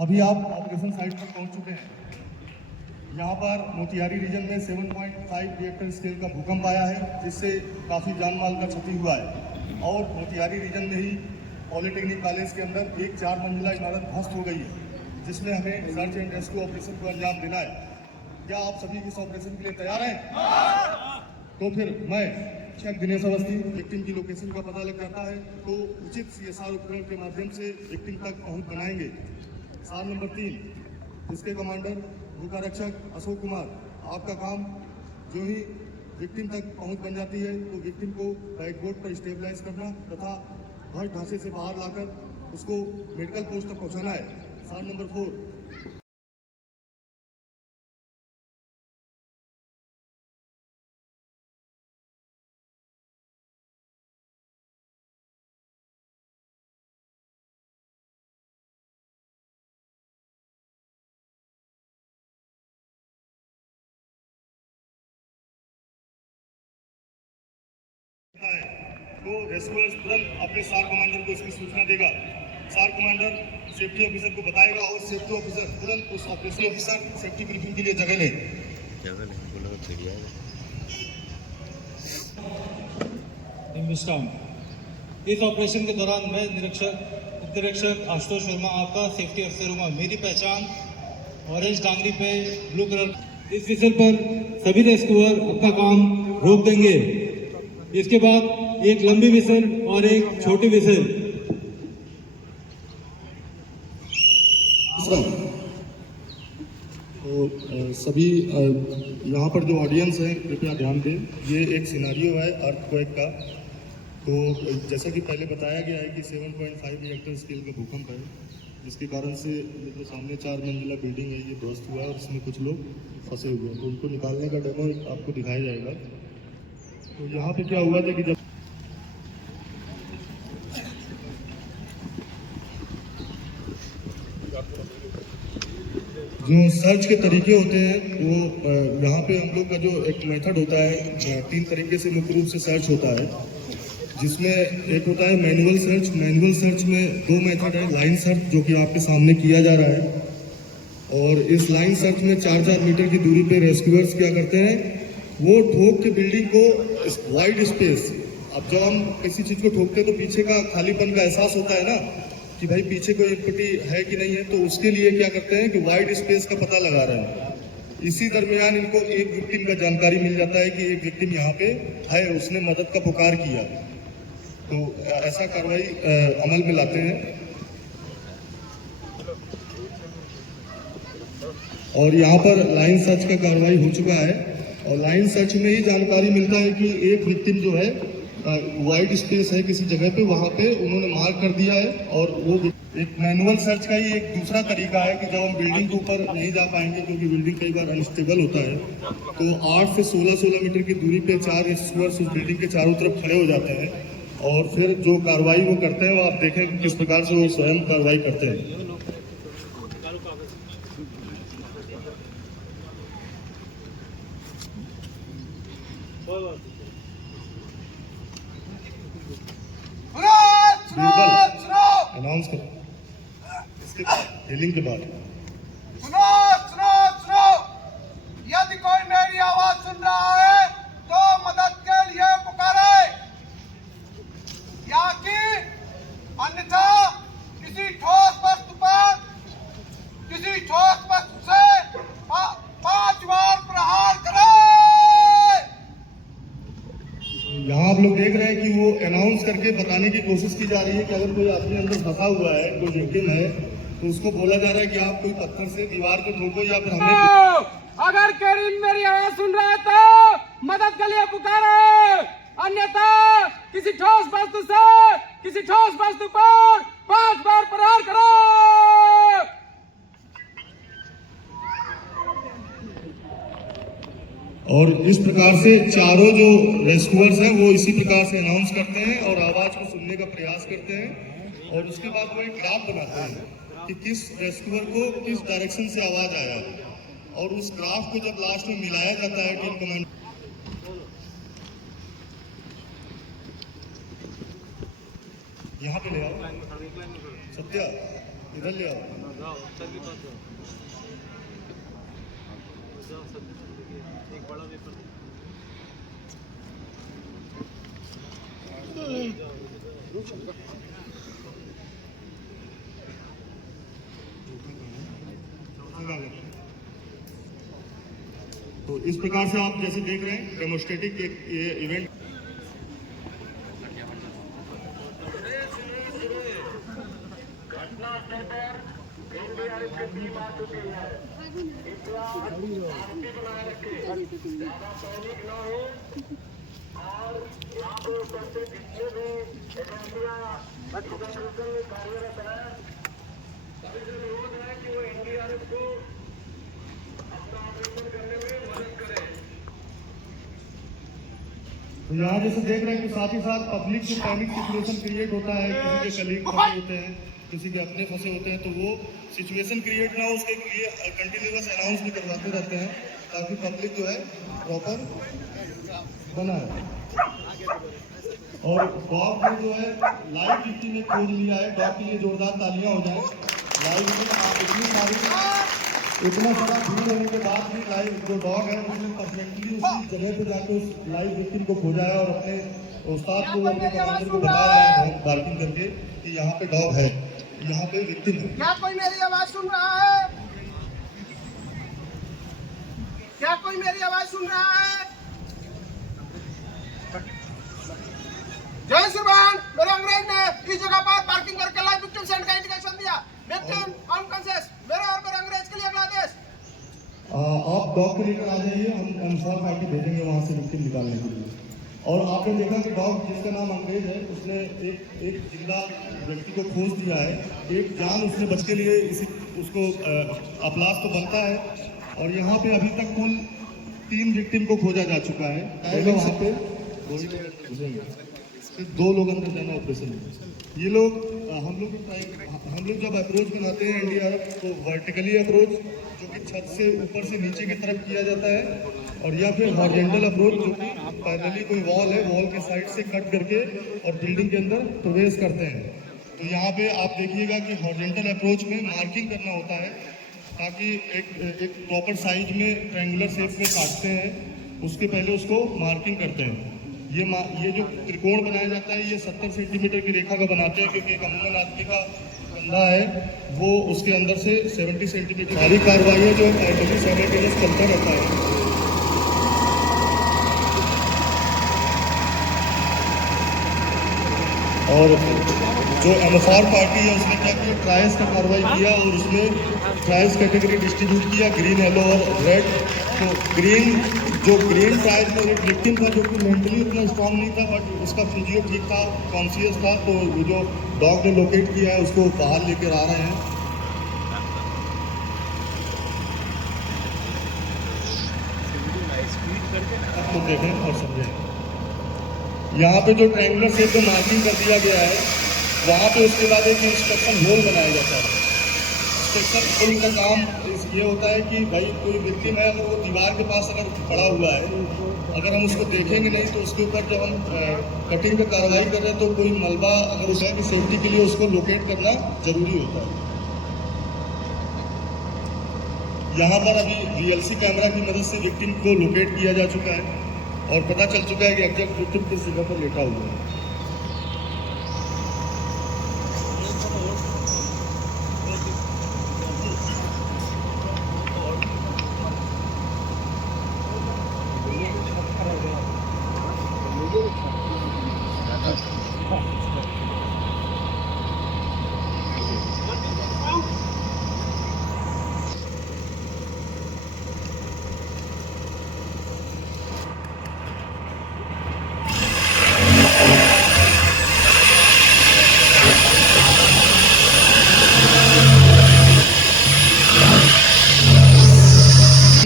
अभी आप operation site पर पहुंच चुके हैं। यहाँ पर मोतिहारी रीजन में 7.5 रिएक्टर स्केल का भूकंप आया है, जिससे काफ़ी जान माल का क्षति हुआ है। और मोतिहारी रीजन में ही पॉलिटेक्निक कॉलेज के अंदर एक 4 मंजिला इमारत ध्वस्त हो गई है, जिसमें हमें सर्च एंड रेस्क्यू ऑपरेशन को अंजाम देना है। क्या आप सभी इस ऑपरेशन के लिए तैयार हैं? तो फिर मैं शिक्षक दिनेश अवस्थी, विक्टिम की लोकेशन का पता लग जाता है तो उचित CSR उपकरण के माध्यम से विक्टिम तक पहुंच बनाएंगे। सार नंबर 3, इसके कमांडर भूखारक्षक अशोक कुमार, आपका काम जो ही विक्टिम तक पहुंच बन जाती है तो विक्टिम को बैकबोर्ड पर स्टेबलाइज करना तथा भर ढांचे से बाहर लाकर उसको मेडिकल पोस्ट तक पहुंचाना है। सार नंबर 4, तो रेस्क्यूअर्स तुरंत अपने सार कमांडर को इसकी सूचना देगा। सार कमांडर सेफ्टी ऑफिसर को बताएगा और सेफ्टी ऑफिसर तुरंत उस ऑपरेशन ऑफिसर सेफ्टी ब्रीफिंग के लिए जगह ले बोला चिड़िया इस ऑपरेशन के दौरान मैं निरीक्षक आशुतोष वर्मा आपका सेफ्टी अफसर हूँगा। मेरी पहचान ऑरेंज डांगरी पे ब्लू कलर। इस विषय पर सभी रेस्क्यूअर अपना काम रोक देंगे। इसके बाद एक लंबी विसल और एक छोटी विसल। तो सभी यहाँ पर जो ऑडियंस है कृपया ध्यान दें। ये एक सिनारियो है अर्थक्वेक का। तो जैसा कि पहले बताया गया है कि 7.5 रिएक्टर स्केल का भूकंप है, जिसके कारण से ये जो सामने 4 मंजिला बिल्डिंग है ये ध्वस्त हुआ है और इसमें कुछ लोग फंसे हुए हैं। तो उनको निकालने का डेमो आपको दिखाया जाएगा। तो यहाँ पे क्या हुआ था कि जब जो सर्च के तरीके होते हैं वो यहाँ पे हम लोग का जो एक मेथड होता है, 3 तरीके से मुख्य रूप से सर्च होता है, जिसमें एक होता है मैनुअल सर्च। मैनुअल सर्च में 2 मेथड है। लाइन सर्च जो कि आपके सामने किया जा रहा है, और इस लाइन सर्च में 4-4 मीटर की दूरी पे रेस्क्यूअर्स क्या करते हैं, वो ठोक के बिल्डिंग को वाइड स्पेस, अब जब हम किसी चीज को ठोकते हैं तो पीछे का खालीपन का एहसास होता है ना कि भाई पीछे कोई इक्विटी है कि नहीं है, तो उसके लिए क्या करते हैं कि वाइड स्पेस का पता लगा रहे हैं। इसी दरमियान इनको एक विक्टिम का जानकारी मिल जाता है कि एक विक्टिम यहाँ पे है, उसने मदद का पुकार किया। तो ऐसा कार्रवाई अमल में लाते हैं। और यहाँ पर लाइन सर्च का कार्रवाई हो चुका है, और लाइन सर्च में ही जानकारी मिलता है कि एक विक्टिम जो है वाइड स्पेस है किसी जगह पे, वहाँ पे उन्होंने मार्क कर दिया है। और वो एक मैनुअल सर्च का ही एक दूसरा तरीका है कि जब हम बिल्डिंग के ऊपर नहीं जा पाएंगे क्योंकि बिल्डिंग कई बार अनस्टेबल होता है, तो 8 से 16 मीटर की दूरी पे 4 रेस्क्यूअर्स उस बिल्डिंग के चारों तरफ खड़े हो जाते हैं, और फिर जो कार्रवाई वो करते हैं वो आप देखें किस प्रकार से वो स्वयं कार्रवाई करते हैं। अनाउंस करो इसके हेलिंग के बाद। सुनो, यदि कोई मेरी आवाज सुन रहा है तो मदद के लिए पुकारे, या कि अन्यथा किसी ठोस वस्तु से 5 बार प्रहार करे। यहाँ आप लोग देख रहे हैं कि वो अनाउंस करके बताने की कोशिश की जा रही है कि अगर कोई आदमी अंदर फंसा हुआ है, कोई विक्टिम है, तो उसको बोला जा रहा है कि आप कोई पत्थर से दीवार को ठोको या फिर हमें। अगर करीम मेरी आवाज सुन रहा है तो मदद के लिए पुकारे, अन्यथा किसी ठोस वस्तु पर 5 बार प्रहार करो। और इस प्रकार से चारों जो रेस्क्यूअर्स हैं वो इसी प्रकार से अनाउंस करते हैं और आवाज को सुनने का प्रयास करते हैं, और उसके बाद वो एक ग्राफ बनाते हैं कि किस रेस्क्यूअर को किस डायरेक्शन से आवाज आया है, और उस ग्राफ को जब लास्ट में मिलाया जाता है टीम कमांडर, यहाँ पे ले आओ सत्या, इधर ले आओ। जाओ सर के पास जाओ जाओ सर एक बड़ा पेपर तो इस प्रकार से आप जैसे देख रहे हैं डेमोस्ट्रेटिक एक ये इवेंट तो यहाँ जैसे देख रहे हैं कि साथ ही साथ पब्लिक जो पैनिक सिचुएशन क्रिएट होता है, किसी के कलीग फंसे होते हैं, किसी के अपने फंसे होते हैं, तो वो सिचुएशन क्रिएट ना हो उसके लिए कंटिन्यूअस अनाउंस भी करवाते रहते हैं ताकि पब्लिक जो है प्रॉपर बना है। और डॉग में जो है लाइव ड्यूटी में खोज लिया है, डॉग के लिए जोरदार तालियां हो जाए। लाइव में आप इतना सारा भीड़ होने के बाद भी लाइव जो डॉग है उसने परफेक्टली उसी जगह पे जाकर उस लाइव विक्टिम को खोजा है और अपने उस्ताद को अपने कमांडर को बता रहा है बार्किंग करके कि यहाँ पे डॉग है, यहाँ पे विक्टिम है। क्या कोई मेरी आवाज सुन रहा है? क्या कोई मेरी आवाज सुन रहा है? जय श्रीमान, मेरे अंग्रेज ने इस जगह पर पार्किंग करके लाइव विक्टिम सेंड का इंडिकेशन दिया। विक्टिम अनकॉन्शियस, मेरे और मेरे अंग्रेज के लिए अगला आदेश। आप डॉग को लेकर आ जाइए, हम अनुसार पार्टी भेजेंगे वहाँ से विक्टिम निकालने के लिए। और आपने देखा कि डॉग जिसका नाम अंग्रेज है उसने एक जिंदा व्यक्ति को खोज दिया है, एक जान उसने बच के लिए उसको अपलास तो बनता है। और यहाँ पे अभी तक कुल 3 विक्टिम को खोजा जा चुका है। वहाँ पे 2 लोग अंदर जाना ऑपरेशन में। ये लोग हम लोग जब अप्रोच बनाते हैं एनडीआरएफ तो वर्टिकली अप्रोच जो कि छत से ऊपर से नीचे की तरफ किया जाता है, और या फिर हॉरिजॉन्टल अप्रोच जो कि पैरेलली कोई वॉल है, वॉल के साइड से कट करके और बिल्डिंग के अंदर प्रवेश करते हैं। तो यहाँ पे आप देखिएगा कि हॉरिजॉन्टल अप्रोच में मार्किंग करना होता है ताकि एक प्रॉपर साइज में ट्रायंगुलर शेप में काटते हैं, उसके पहले उसको मार्किंग करते हैं। ये जो त्रिकोण बनाया जाता है ये 70 सेंटीमीटर की रेखा का बनाते हैं, क्योंकि एक अमूमन आदमी का कंधा है वो उसके अंदर से 70 सेंटीमीटर। सारी कार्रवाई जो पैरेलली साइमल्टेनियस चलता रहता है। और जो एमएफआर पार्टी है उसने क्या किया, ट्रायल्स का कार्रवाई किया और उसमें ट्रायल्स कैटेगरी डिस्ट्रीब्यूट किया, ग्रीन, येलो और रेड। तो ग्रीन ट्रायल में एक विक्टिम था जो कि मेंटली उतना स्ट्रांग नहीं था, बट उसका फिजियो ठीक था, कॉन्शियस था। तो जो डॉग ने लोकेट किया है उसको बाहर लेकर आ रहे हैं। आपको देखें और समझें। यहाँ पे जो ट्रायंगुलर शेप में मार्किंग कर दिया गया है वहाँ पे उसके बाद एक इंस्ट्रक्शन होल बनाया जाता है। इंस्ट्रक्शन होल का काम ये होता है कि भाई कोई विक्टिम है अगर वो दीवार के पास अगर पड़ा हुआ है, अगर हम उसको देखेंगे नहीं तो उसके ऊपर जब हम कटिंग का कार्रवाई कर रहे हैं तो कोई मलबा अगर उस की सेफ्टी के लिए उसको लोकेट करना जरूरी होता है। यहाँ पर अभी वीएलसी कैमरा की मदद से विक्टिम को लोकेट किया जा चुका है और पता चल चुका है कि एग्जैक्ट विक्टिम किस जगह पर लेटा हुआ है।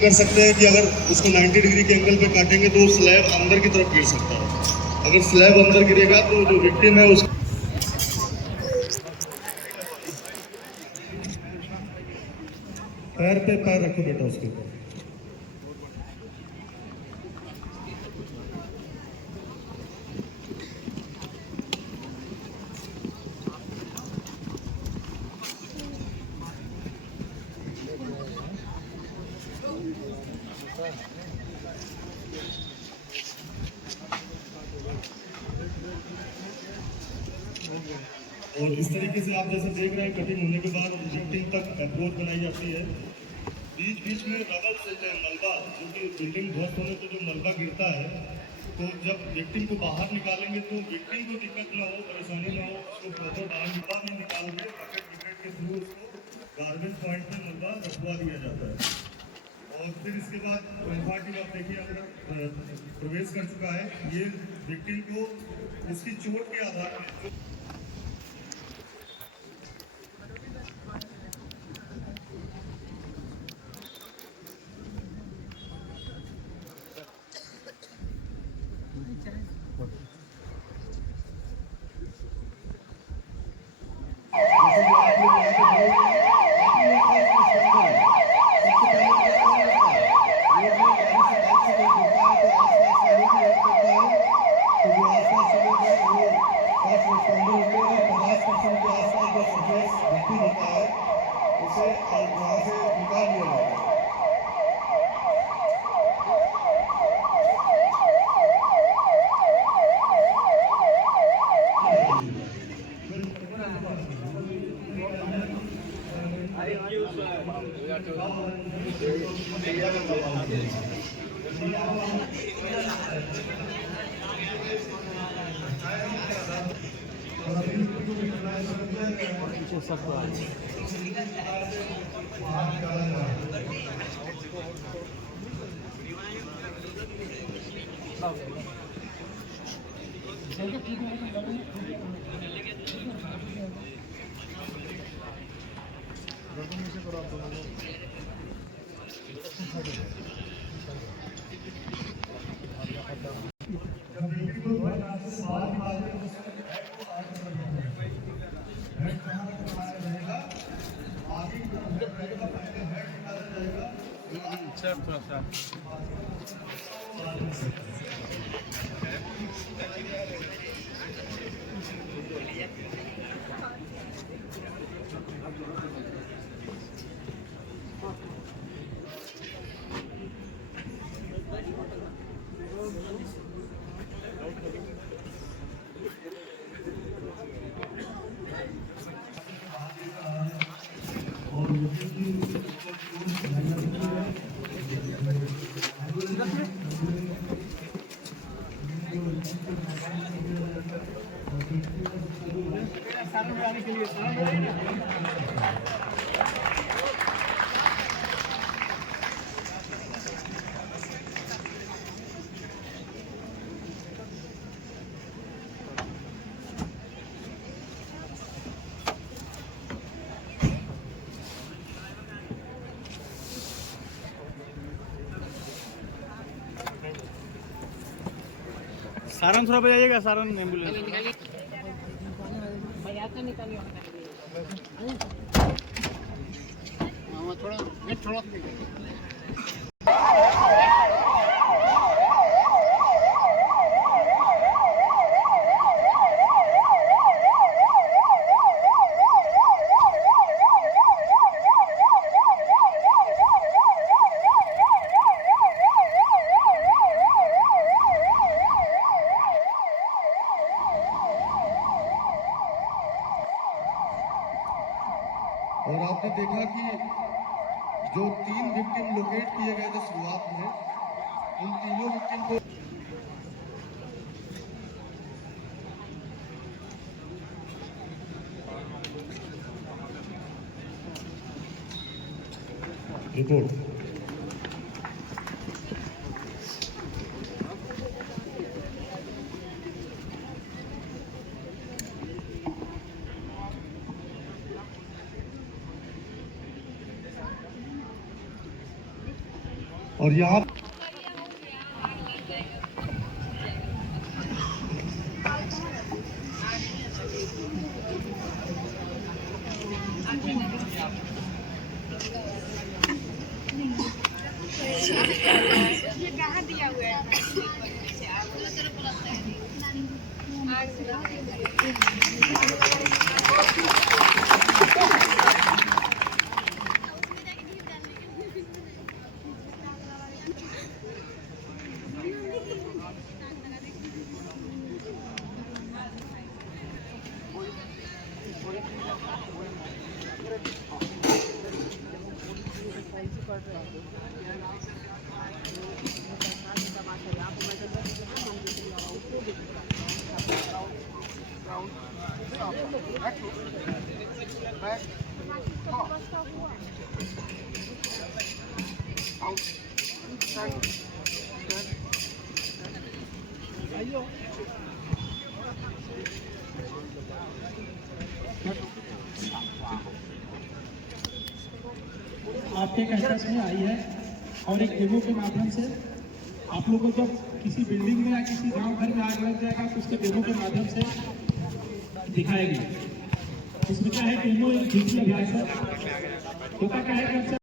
कर सकते हैं कि अगर उसको 90 डिग्री के एंगल पे काटेंगे तो स्लैब अंदर की तरफ गिर सकता है। अगर स्लैब अंदर गिरेगा तो जो विक्टिम है उस पैर पे पैर रखो बेटा उसके ऊपर। और इस तरीके से आप जैसे देख रहे हैं कटिंग होने के बाद विक्टिम तक अप्रोच बनाई जाती है। बीच बीच में रबल्स होते हैं, मलबा, जो कि बिल्डिंग ध्वस्त होने पर जो मलबा गिरता है, तो जब विक्टिम को बाहर निकालेंगे तो विक्टिम को दिक्कत ना हो, परेशानी ना हो, उसको प्रॉपर बाहर में निकाल के बकेट के थ्रू उसको गार्बेज पॉइंट में मलबा रखवा दिया जाता है। और फिर इसके बाद कंफर्टिव आप देखिए अंदर प्रवेश कर चुका है। ये विक्टिम को उसकी चोट के आधार पर सारन थोड़ा बजाइएगा, सारन एम्बुलेंस। थोड़ा और आपने देखा कि जो 3 विक्टिम लोकेट किए गए थे शुरुआत में, उन तीनों विक्टिम को रिपोर्ट और यहाँ कहाँ दिया हुआ है? आपके कैंपस में आई है और एक डेमो के माध्यम से आप लोगों को जब किसी बिल्डिंग में या किसी गांव घर में आग लग जाएगा तो उसके डेमो के माध्यम से दिखाएगी। इसमें क्या है, डेमो एक डिजिटल अभ्यास है। होता क्या है कि अक्सर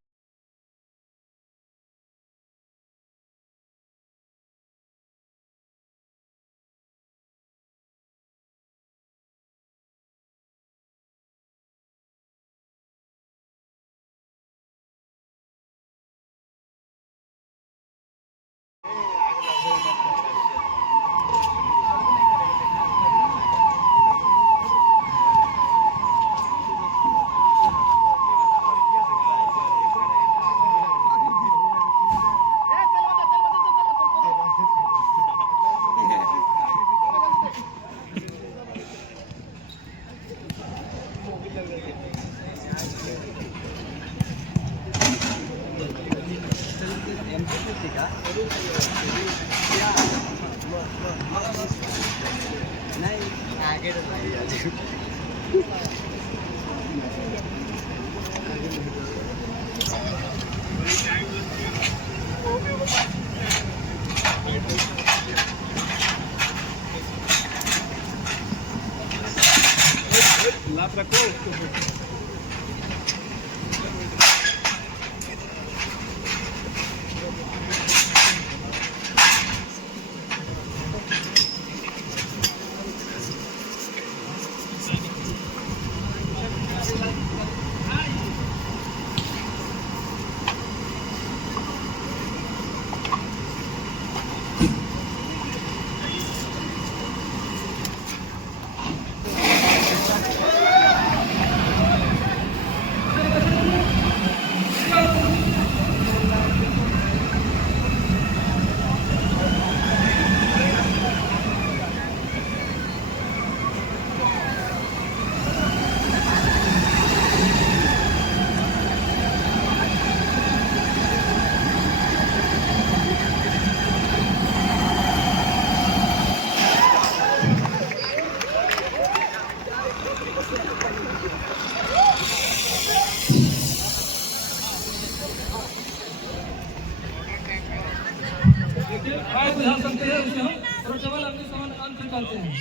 आग बुझा सकते हैं, उसे हम पोर्टेबल अग्निशमन यंत्र कहते हैं।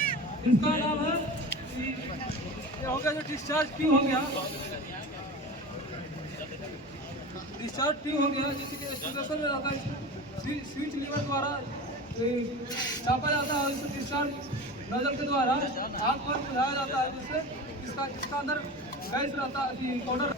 इसका नाम है, ये हो गया जो डिस्चार्ज ट्यूब हो गया, डिस्चार्ज ट्यूब हो गया, जैसे कि एक्सप्रेशन में रहता है, स्विच लीवर द्वारा चापा जाता है, इसे डिस्चार्ज नजर के द्वारा आग पर बुझाया जाता है, जिससे इसका अंदर गैस रहता है, पाउडर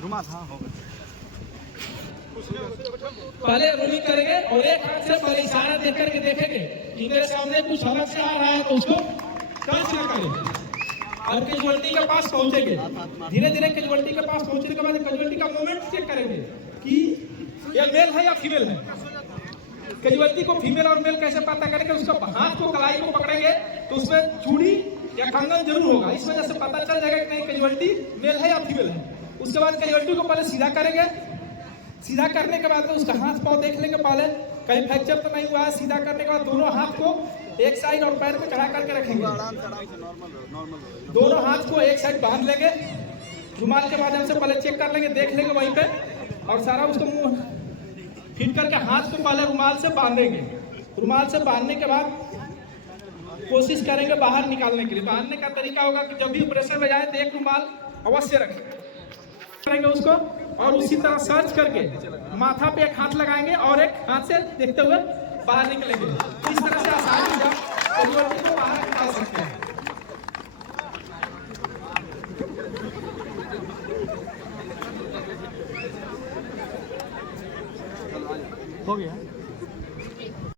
रुमाल हाँ होगा। पहले रोलिंग करेंगे और एक हाथ से पहले इशारा देख करके देखेंगे कि मेरे सामने कुछ अलग से आ रहा है तो उसको टच ना करें और कैजुअलिटी के पास पहुंचेंगे। धीरे धीरे कैजुअलिटी के पास पहुंचने के बाद कैजुअलिटी का मूवमेंट चेक करेंगे कि ये मेल है या फीमेल है। कैजुअलिटी को फीमेल और मेल कैसे पता करेंगे, उसका हाथ को कलाई को पकड़ेंगे तो उसमें चूड़ी या कंगन जरूर होगा, इस वजह से पता चल जाएगा कि नहीं कैजुअलिटी मेल है या फीमेल है। उसके बाद कैजुअलिटी को पहले सीधा करेंगे, सीधा करने के बाद उसका हाथ पाँव देख लेंगे, पहले कहीं फ्रैक्चर तो नहीं हुआ है। सीधा करने के बाद दोनों हाथ को एक साइड और पैर को चढ़ा करके रखेंगे, दोनों हाथ को एक साइड बांध लेंगे, रुमाल के माध्यम से पहले चेक कर लेंगे, देख लेंगे वहीं पे, और सारा उसको मुंह फिट करके हाथ को पहले रुमाल से बांधेंगे। रुमाल से बांधने के बाद कोशिश करेंगे बाहर निकालने के लिए। बांधने का तरीका होगा कि जब भी ऑपरेशन में जाए तो एक रुमाल अवश्य रखेंगे उसको, और उसी तरह सर्च करके माथा पे एक हाथ लगाएंगे और एक हाथ से देखते हुए बाहर निकलेंगे। इस तरह से आसानी कैजुअलिटी को बाहर निकाल सकते हैं। हो गया।